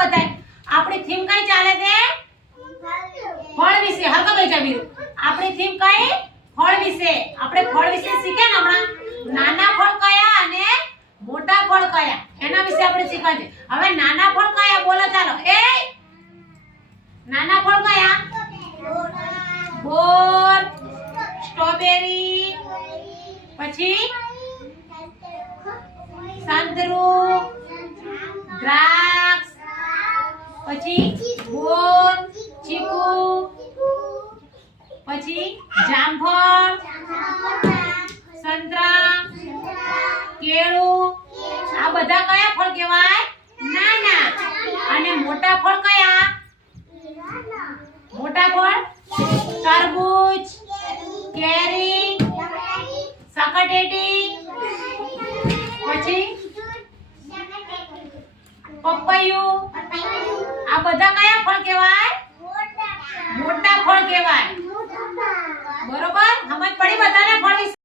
બધાય આપણી થીમ કઈ ચાલે છે ફળ વિશે હરકો બેજા વીરુ આપણી થીમ કઈ ફળ વિશે આપણે ફળ વિશે શીખ્યા ને હમણાં નાના ફળ કયા અને મોટા ફળ કયા એના વિશે આપણે શીખવા છે હવે નાના ફળ કયા બોલો ચાલો એ નાના ફળ કયા બોર સ્ટ્રોબેરી પછી સંતરું દ્રાક્ષ પછી બોર ચીકુ પછી જામફળ સંતરા કેળું આ બધા કયા ફળ કહેવાય નાના અને મોટા ફળ કયા મોટા ફળ તરબૂચ કેરી સકટેટી પછી પપૈયું આ બધા કયા ફળ કહેવાય મોટા ફળ કહેવાય બરોબર સમજ પડી બધાને ફળ વિશે